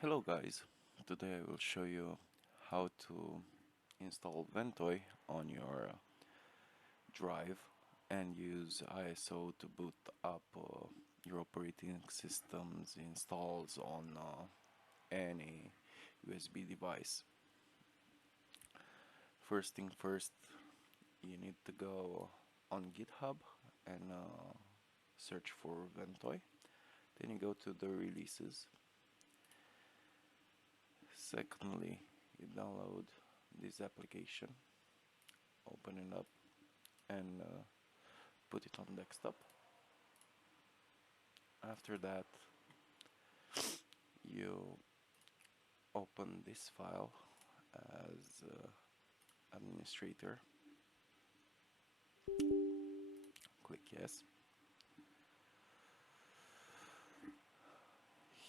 Hello guys, today I will show you how to install Ventoy on your drive and use ISO to boot up your operating system's installs on any USB device. First thing first, you need to go on GitHub and search for Ventoy. Then you go to the releases. Secondly, you download this application, open it up and put it on desktop. After that, you open this file as administrator, click yes.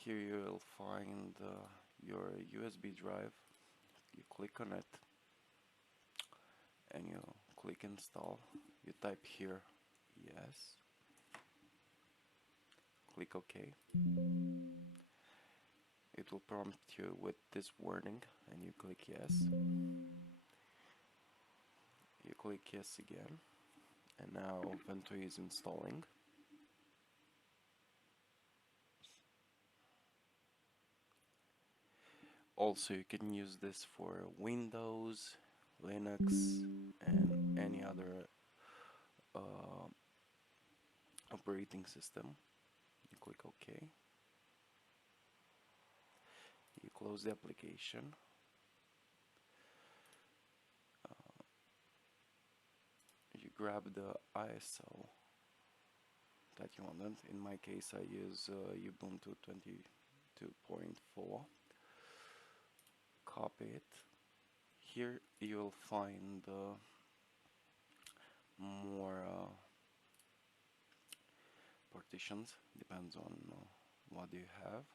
Here you will find your USB drive. You click on it and you click install. You type here yes, click OK. It will prompt you with this warning and you click yes. You click yes again, and now Ventoy is installing. Also, you can use this for Windows, Linux, and any other operating system. You click OK. You close the application. You grab the ISO that you wanted. In my case, I use Ubuntu 22.4. Copy it. Here you will find more partitions, depends on what you have.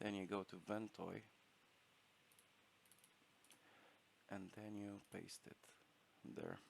Then you go to Ventoy and then you paste it there.